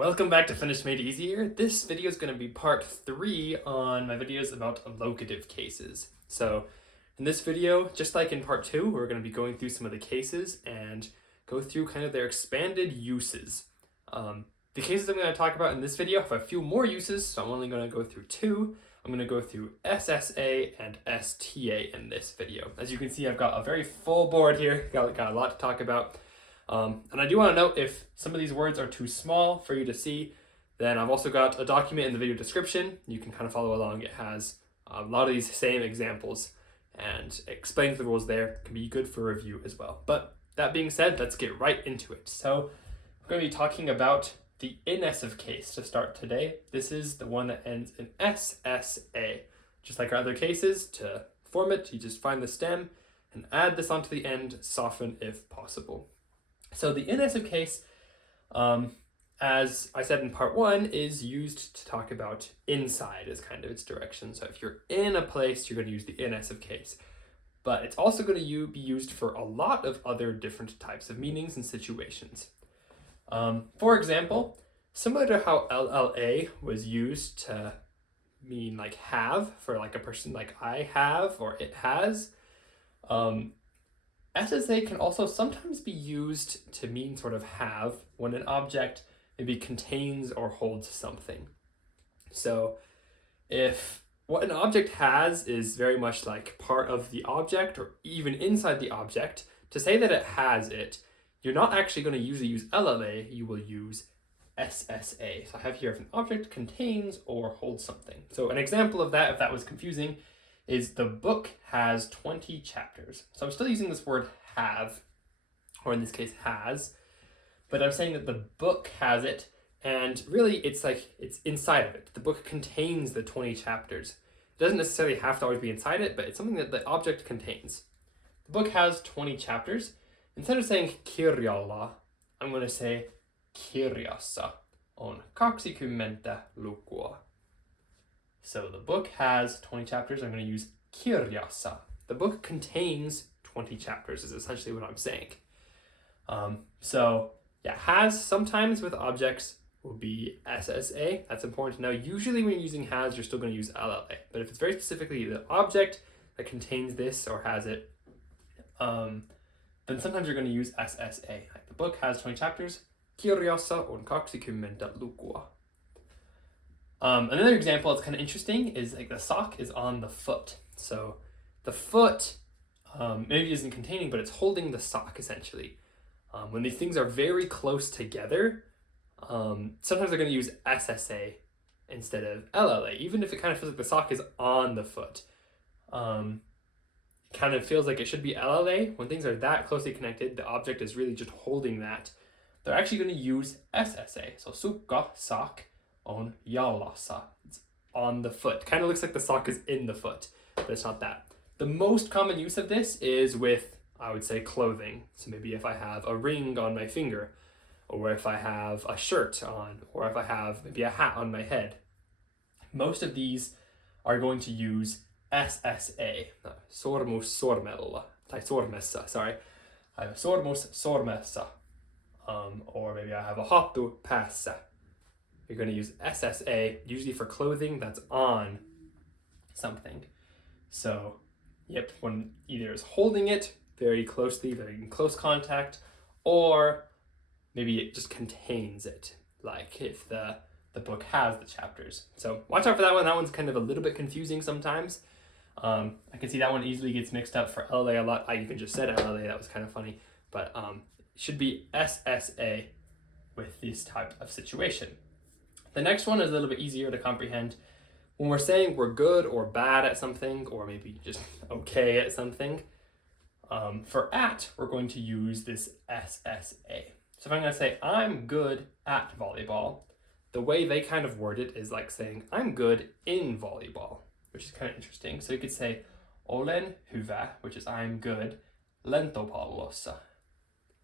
Welcome back to Finnish Made Easier. This video is going to be part 3 on my videos about locative cases. So in this video, just like in part 2, we're going to be going through some of the cases and go through kind of their expanded uses. The cases I'm going to talk about in this video have a few more uses, so I'm only going to go through 2. I'm going to go through SSA and STA in this video. As you can see, I've got a very full board here, got a lot to talk about. And I do want to note, if some of these words are too small for you to see, then I've also got a document in the video description. You can kind of follow along. It has a lot of these same examples and explains the rules there. It can be good for review as well. But that being said, let's get right into it. So I'm going to be talking about the inessive case to start today. This is the one that ends in SSA. Just like our other cases, to form it, you just find the stem and add this onto the end, soften if possible. So the inessive case, as I said in part 1, is used to talk about inside as kind of its direction. So if you're in a place, you're going to use the inessive case. But it's also going to be used for a lot of other different types of meanings and situations. For example, similar to how LLA was used to mean like have, for like a person like I have or it has, SSA can also sometimes be used to mean sort of have when an object maybe contains or holds something. So if what an object has is very much like part of the object or even inside the object, to say that it has it, you're not actually going to usually use LLA, you will use SSA. So I have here if an object contains or holds something. So an example of that, if that was confusing, is the book has 20 chapters. So I'm still using this word have, or in this case has, but I'm saying that the book has it, and really it's like it's inside of it. The book contains the 20 chapters. It doesn't necessarily have to always be inside it, but it's something that the object contains. The book has 20 chapters. Instead of saying kirjalla, I'm going to say kirjassa on 20 lukua. So the book has 20 chapters. I'm going to use kirjassa. The book contains 20 chapters is essentially what I'm saying. So yeah, has sometimes with objects will be SSA. That's important to know. Usually when you're using has, you're still going to use LLA. But if it's very specifically the object that contains this or has it, then sometimes you're going to use SSA. Like the book has 20 chapters. Kirjassa on 20 lukua. Another example that's kind of interesting is like the sock is on the foot. So the foot maybe isn't containing, but it's holding the sock essentially. When these things are very close together, sometimes they're going to use SSA instead of LLA, even if it kind of feels like the sock is on the foot. It kind of feels like it should be LLA. When things are that closely connected, the object is really just holding that. They're actually going to use SSA. So sukka, sock, on jalassa. It's on the foot. Kind of looks like the sock is in the foot, but it's not that. The most common use of this is with, I would say, clothing. So maybe if I have a ring on my finger, or if I have a shirt on, or if I have maybe a hat on my head. Most of these are going to use SSA. Sormus sormella. Tai sormessa, sorry. I have sormus sormessa. Or maybe I have a hattu päässä. You're going to use SSA, usually for clothing that's on something. So, yep, when either is holding it very closely, very in close contact, or maybe it just contains it, like if the book has the chapters. So watch out for that one. That one's kind of a little bit confusing sometimes. I can see that one easily gets mixed up for LLA a lot. I even just said LLA, that was kind of funny. But it should be SSA with this type of situation. The next one is a little bit easier to comprehend. When we're saying we're good or bad at something, or maybe just okay at something, for at, we're going to use this SSA. So if I'm going to say I'm good at volleyball, the way they kind of word it is like saying I'm good in volleyball, which is kind of interesting. So you could say olen hyvä, which is I'm good, lentopallossa.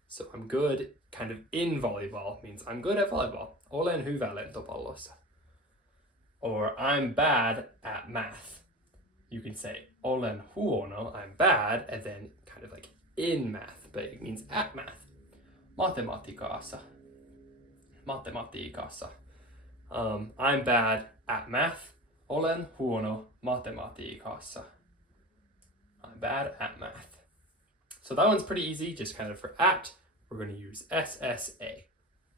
So I'm good kind of in volleyball means I'm good at volleyball. Olen hyvä lentopallossa. Or I'm bad at math. You can say olen huono, I'm bad, and then kind of like in math, but it means at math. Matematiikassa. matematiikassa. I'm bad at math. Olen huono matematiikassa. I'm bad at math. So that one's pretty easy, just kind of for at, we're going to use SSA.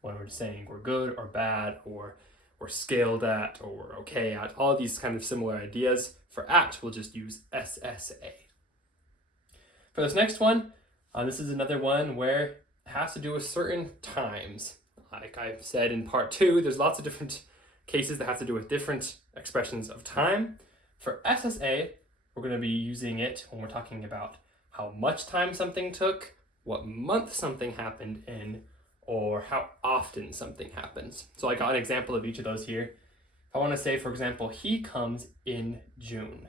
When we're saying we're good or bad, or we're skilled at, or we're okay at, all these kind of similar ideas. For at, we'll just use SSA. For this next one, this is another one where it has to do with certain times. Like I've said in part 2, there's lots of different cases that have to do with different expressions of time. For SSA, we're going to be using it when we're talking about how much time something took, what month something happened in, or how often something happens. So I got an example of each of those here. If I want to say, for example, he comes in June.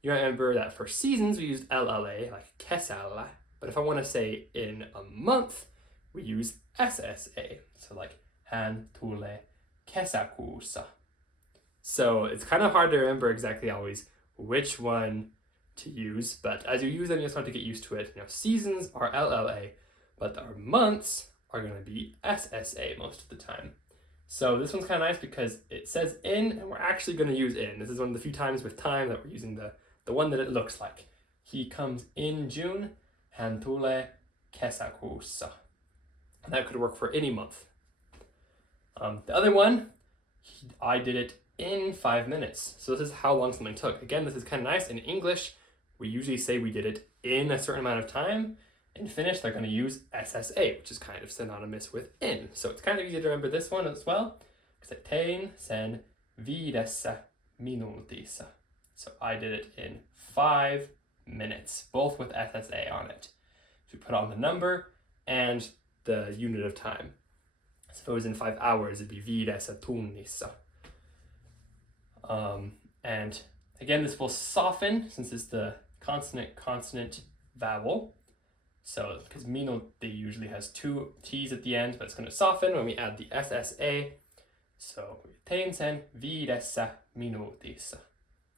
You might remember that for seasons we used LLA, like kesällä, but if I want to say in a month, we use SSA. So like hän tulee kesäkuussa. So it's kind of hard to remember exactly always which one to use, but as you use them, you just have to get used to it. Seasons are LLA, but our months are going to be SSA most of the time. So this one's kind of nice because it says in, and we're actually going to use in. This is one of the few times with time that we're using the one that it looks like. He comes in June, hän tulee kesäkuussa. And that could work for any month. The other one, I did it in 5 minutes. So this is how long something took. Again, this is kind of nice. In English, we usually say we did it in a certain amount of time. In Finnish, they're going to use SSA, which is kind of synonymous with in. So it's kind of easy to remember this one as well. Because tein sen 5 minuutissa. So I did it in 5 minutes, both with SSA on it. So we put on the number and the unit of time. So if it was in 5 hours, it'd be 5 tunnissa. And again, this will soften since it's the consonant vowel. So because minuutti usually has 2 T's at the end, but it's going to soften when we add the SSA. So tein sen 5 minuutissa.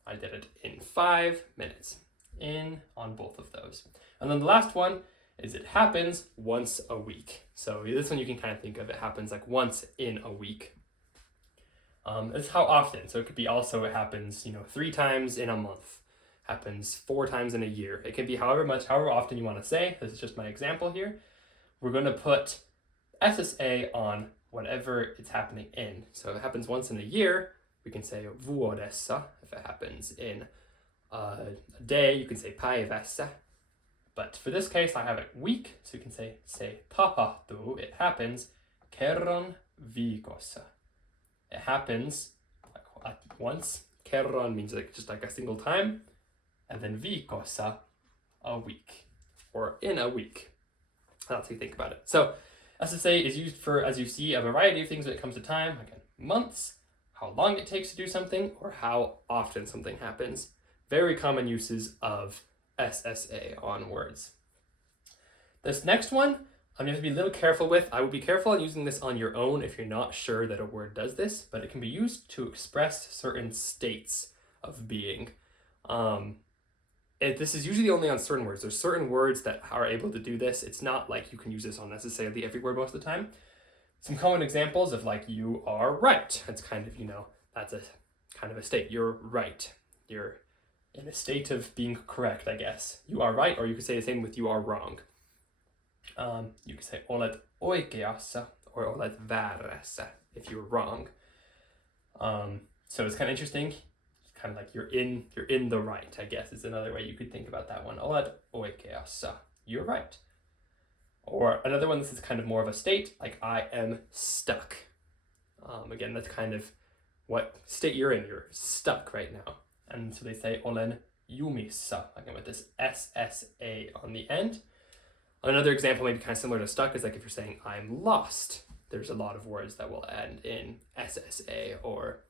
I did it in 5 minutes. In on both of those. And then the last one is it happens once a week. So this one you can kind of think of, it happens like once in a week. It's how often. So it could be also, it happens, 3 times in a month. Happens 4 times in a year. It can be however often you want to say. This is just my example here. We're going to put SSA on whatever it's happening in. So if it happens once in a year, we can say vuodessa. If it happens in a day, you can say päivässä. But for this case, I have it week, so you can say se tapahtuu. It happens kerran viikossa. It happens like once. Kerran means just like a single time. And then viikossa, a week. Or in a week. That's how you think about it. So SSA is used for, as you see, a variety of things when it comes to time. Again, months, how long it takes to do something, or how often something happens. Very common uses of SSA on words. This next one, you have to be a little careful with. I would be careful on using this on your own if you're not sure that a word does this, but it can be used to express certain states of being. This is usually only on certain words. There's certain words that are able to do this. It's not like you can use this on necessarily every word most of the time. Some common examples of like, you are right. It's kind of, that's a kind of a state. You're right. You're in a state of being correct, I guess. You are right, or you could say the same with you are wrong. You could say olet oikeassa or olet väärässä if you're wrong. So it's kind of interesting. It's kind of like you're in the right, I guess is another way you could think about that one. Olet oikeassa. You're right. Or another one, this is kind of more of a state, like I am stuck. Again, that's kind of what state you're in. You're stuck right now. And so they say olen jumissa, again with this SSA on the end. Another example, maybe kind of similar to stuck, is like if you're saying I'm lost, there's a lot of words that will end in SSA, or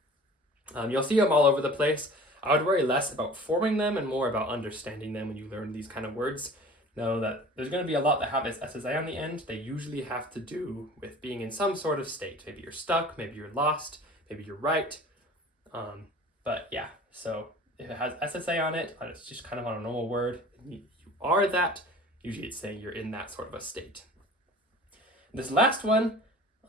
you'll see them all over the place. I would worry less about forming them and more about understanding them when you learn these kind of words. Know that there's going to be a lot that have this SSA on the end. They usually have to do with being in some sort of state. Maybe you're stuck, maybe you're lost, maybe you're right. But yeah, so if it has SSA on it, and it's just kind of on a normal word, you are that, usually it's saying you're in that sort of a state. This last one,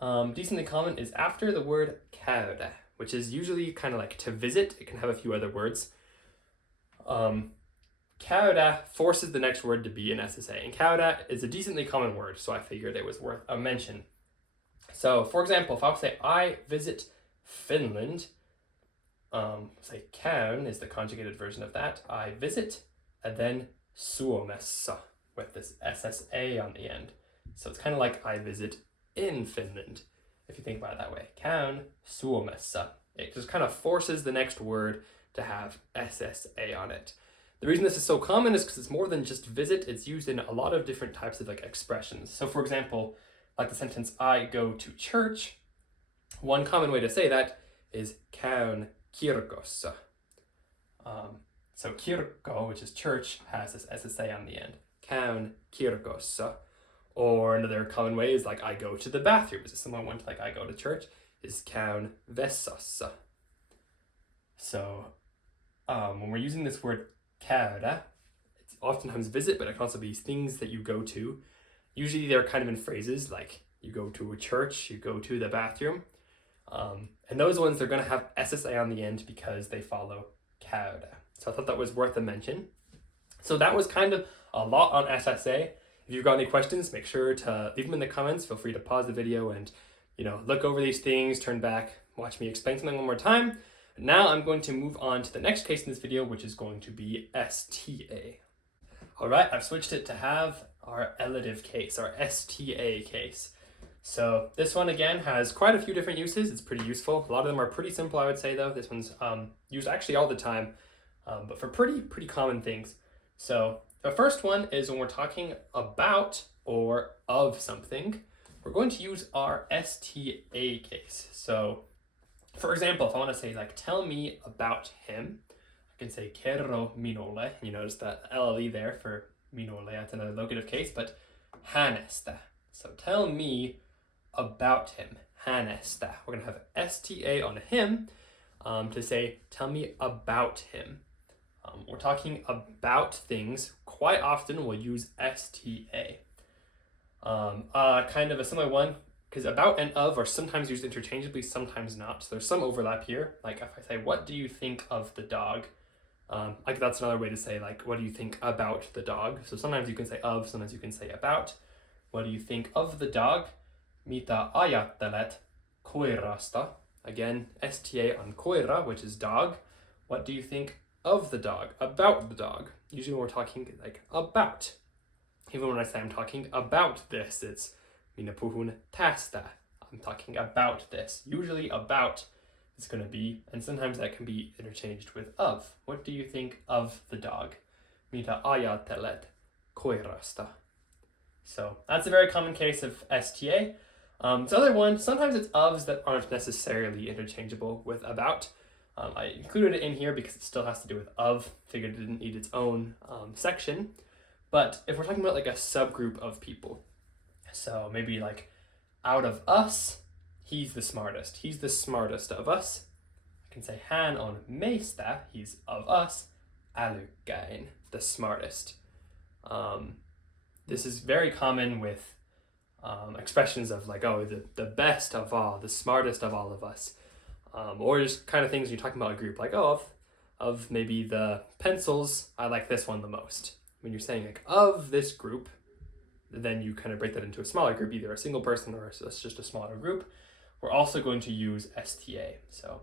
Decently common is after the word käydä, which is usually kind of like to visit. It can have a few other words. Käydä forces the next word to be an SSA, and käydä is a decently common word, so I figured it was worth a mention. So, for example, if I would say I visit Finland, say käyn is the conjugated version of that. I visit, and then Suomessa with this SSA on the end. So it's kind of like I visit in Finland, if you think about it that way. Käyn Suomessa. It just kind of forces the next word to have SSA on it. The reason this is so common is because it's more than just visit. It's used in a lot of different types of like expressions. So for example, like the sentence, I go to church. One common way to say that is käyn kirkossa. So kirkko, which is church, has this SSA on the end. Käyn kirkossa. Or another common way is like I go to the bathroom. Is it someone went like I go to church? Is käyn vessassa. So when we're using this word käydä, it's oftentimes visit, but it can also be things that you go to. Usually they're kind of in phrases like you go to a church, you go to the bathroom. And those ones, they're going to have SSA on the end because they follow käydä. So I thought that was worth a mention. So that was kind of a lot on SSA. If you've got any questions, make sure to leave them in the comments. Feel free to pause the video and, look over these things, turn back, watch me explain something one more time. Now I'm going to move on to the next case in this video, which is going to be STA. All right, I've switched it to have our elative case, our STA case. So this one again has quite a few different uses. It's pretty useful. A lot of them are pretty simple, I would say, though. This one's used actually all the time, but for pretty common things. So the first one is when we're talking about or of something, we're going to use our STA case. So for example, if I want to say like, tell me about him, I can say kerro minulle. You notice that LLE there for minulle, that's another locative case, but hänestä. So tell me about him, hänestä. We're going to have STA on him to say, tell me about him. We're talking about things. Quite often we'll use STA. Kind of a similar one, because about and of are sometimes used interchangeably, sometimes not. So there's some overlap here. Like if I say, what do you think of the dog? Like that's another way to say like, what do you think about the dog? So sometimes you can say of, sometimes you can say about. What do you think of the dog? Mitä ajattelet koirasta? Again, STA on koira, which is dog. What do you think of the dog? About the dog. Usually when we're talking like about. Even when I say I'm talking about this, it's minä puhun tästä. I'm talking about this. Usually about is going to be, and sometimes that can be interchanged with of. What do you think of the dog? Mitä ajattelet koirasta? So that's a very common case of STA. This other one, sometimes it's ofs that aren't necessarily interchangeable with about. I included it in here because it still has to do with of. Figured it didn't need its own section. But if we're talking about like a subgroup of people, so maybe like out of us, he's the smartest. He's the smartest of us. I can say hän on meistä, he's of us, älykkäin, the smartest. This is very common with expressions of like, oh, the best of all, the smartest of all of us. Or just kind of things you're talking about a group, like, oh, of maybe the pencils, I like this one the most. When you're saying like of this group, then you kind of break that into a smaller group, either a single person or it's just a smaller group. We're also going to use STA. So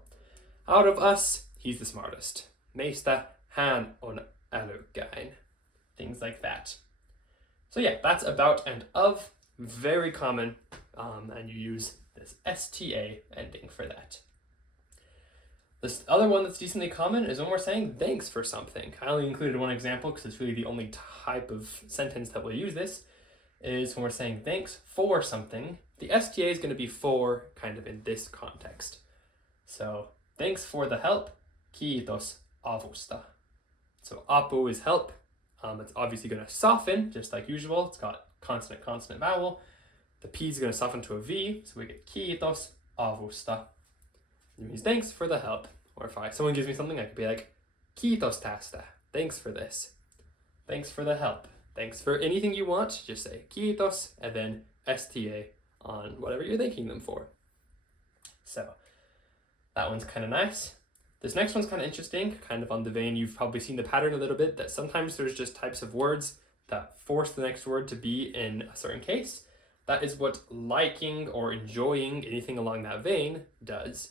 out of us, he's the smartest. Meistä hän on älykkäin. Things like that. So yeah, that's about and of. Very common. And you use this STA ending for that. This other one that's decently common is when we're saying thanks for something. I only included one example because it's really the only type of sentence that will use this, is when we're saying thanks for something. The STA is going to be for kind of in this context. So thanks for the help. Kiitos avusta. So apu is help. It's obviously going to soften just like usual. It's got consonant vowel. The P is going to soften to a V, so we get kiitos avusta. It means thanks for the help. Or if someone gives me something, I could be like, kiitos tästä. Thanks for this. Thanks for the help. Thanks for anything you want. Just say kiitos and then STA on whatever you're thanking them for. So that one's kind of nice. This next one's kind of interesting, kind of on the vein, you've probably seen the pattern a little bit, that sometimes there's just types of words that force the next word to be in a certain case. That is what liking or enjoying, anything along that vein, does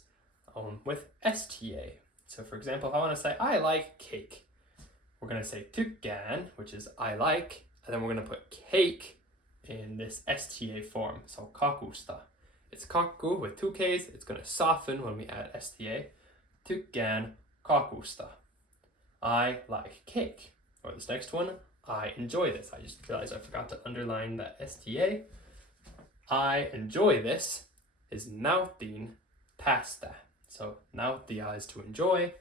with STA. So for example, if I want to say, I like cake, we're going to say tykkään, which is I like, and then we're going to put cake in this STA form. So kakusta. It's kaku with two Ks. It's going to soften when we add STA. Tykkään kakusta. I like cake. Or this next one, I enjoy this. I just realized I forgot to underline the STA. I enjoy this is nauttin tästä. So nauttia is to enjoy,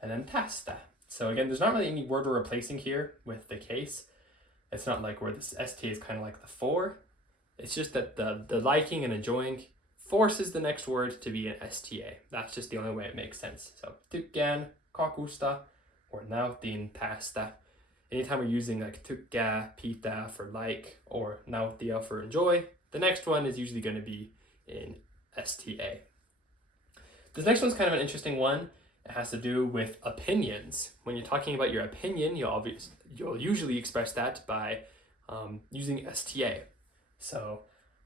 and then tästä. So again, there's not really any word we're replacing here with the case. It's not like where this STA is kind of like the for. It's just that the liking and enjoying forces the next word to be an STA. That's just the only way it makes sense. So tykkään kakusta or nauttin tästä. Anytime we're using like tykkää, pitää for like, or nauttia for enjoy, the next one is usually going to be in STA. This next one's kind of an interesting one. It has to do with opinions. When you're talking about your opinion, you'll usually express that by using STA. So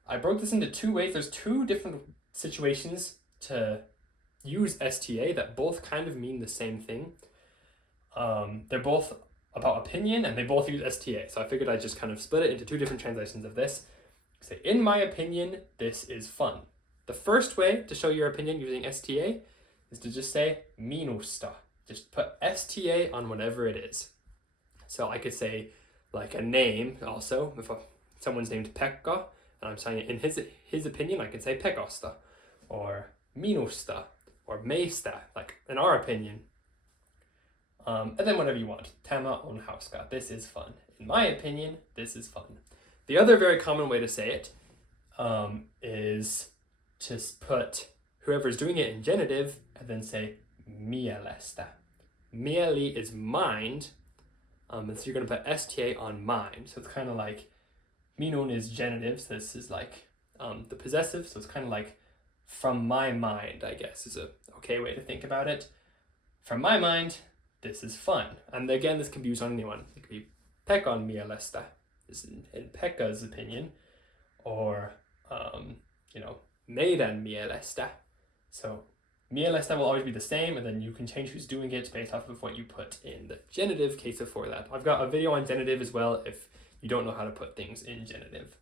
I broke this into two ways. There's two different situations to use STA that both kind of mean the same thing. They're both about opinion and they both use STA. So I figured I'd just kind of split it into two different translations of this. Say, in my opinion, this is fun. The first way to show your opinion using STA is to just say minusta. Just put STA on whatever it is. So I could say like a name also. If someone's named Pekka, and I'm saying in his opinion, I could say Pekosta, or minusta, or meistä, like in our opinion. And then whatever you want. Tämä on hauska. This is fun. In my opinion, this is fun. The other very common way to say it is to put whoever's doing it in genitive and then say mielestä. Mieli is mind, and so you're going to put STA on mind. So it's kind of like minun is genitive, so this is like the possessive, so it's kind of like from my mind, I guess, is a okay way to think about it. From my mind, this is fun. And again, this can be used on anyone. It could be Pekon mielestä, is in Pekka's opinion, or meidän mielestä. So mielestä will always be the same, and then you can change who's doing it based off of what you put in the genitive case before that. I've got a video on genitive as well if you don't know how to put things in genitive.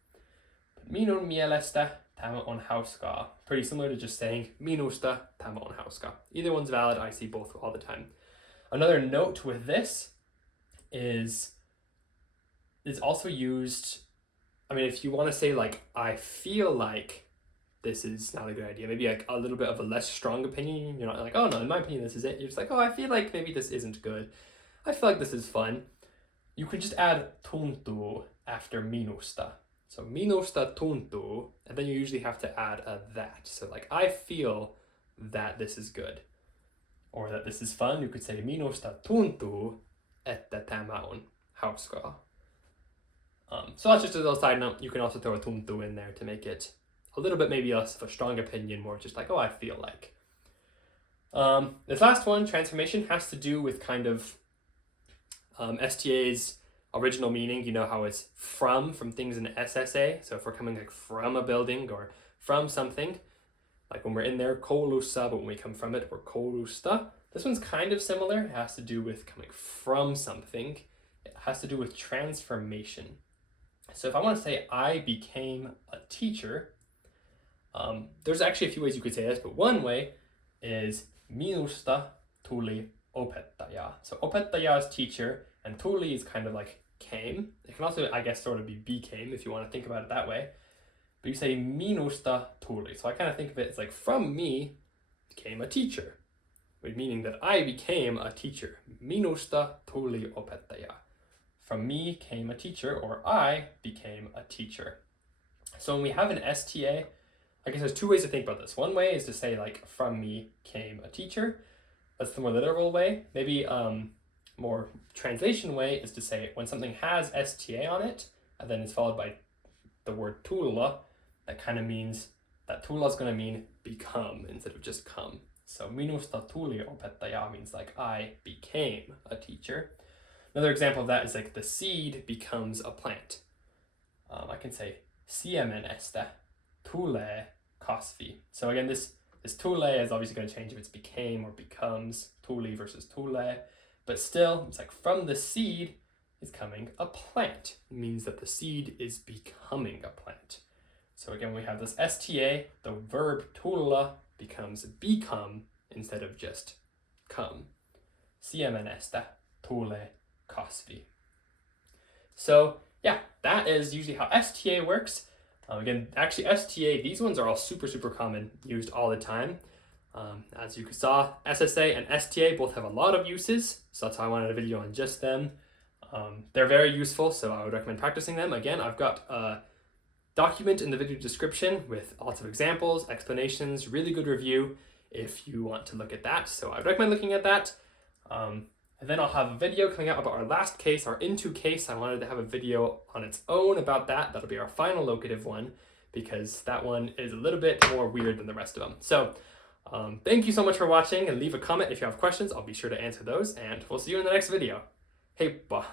But minun mielestä tämä on hauskaa. Pretty similar to just saying minusta tämä on hauskaa. Either one's valid. I see both all the time. Another note with this is it's also used, I mean, if you want to say like, I feel like this is not a good idea, maybe like a little bit of a less strong opinion, you're not like, oh no, in my opinion this is it, you're just like, oh, I feel like maybe this isn't good, I feel like this is fun, you could just add tuntuu after minusta. So minusta tuntuu, and then you usually have to add a that. So like, I feel that this is good, or that this is fun, you could say minusta tuntuu, että tämä on hauskaa. So that's just a little side note. You can also throw a tuntuu in there to make it a little bit maybe less of a strong opinion, more just like, oh, I feel like. This last one, transformation, has to do with kind of STA's original meaning. You know how it's from things in SSA. So if we're coming like from a building or from something, like when we're in there, koulussa, but when we come from it, we're koulusta. This one's kind of similar. It has to do with coming from something. It has to do with transformation. So if I want to say I became a teacher, there's actually a few ways you could say this, but one way is minusta tuli opettaja. So opettaja is teacher, and tuli is kind of like came. It can also, I guess, sort of be became if you want to think about it that way. But you say minusta tuli. So I kind of think of it as like from me came a teacher, meaning that I became a teacher. Minusta tuli opettaja. From me came a teacher, or I became a teacher. So when we have an STA, I guess there's two ways to think about this. One way is to say like, from me came a teacher. That's the more literal way. Maybe more translation way is to say when something has STA on it, and then it's followed by the word tulla, that kind of means that tulla is going to mean become instead of just come. So minusta tuli opettaja means like I became a teacher. Another example of that is like the seed becomes a plant. I can say siemenestä tulee kasvi. So again, this tule is obviously going to change if it's became or becomes, tuli versus tule. But still, it's like from the seed is coming a plant. It means that the seed is becoming a plant. So again, when we have this sta, the verb tulla becomes become instead of just come. Siemenestä tulee kasvi. So yeah, that is usually how sta works. Again, actually sta, these ones are all super common, used all the time. As you saw, SSA and STA both have a lot of uses, so that's why I wanted a video on just them. They're very useful, so I would recommend practicing them. Again, I've got a document in the video description with lots of examples, explanations, really good review if you want to look at that. So I would recommend looking at that. And then I'll have a video coming out about our last case, our into case. I wanted to have a video on its own about that. That'll be our final locative one, because that one is a little bit more weird than the rest of them. So thank you so much for watching, and leave a comment if you have questions. I'll be sure to answer those, and we'll see you in the next video. Heippa!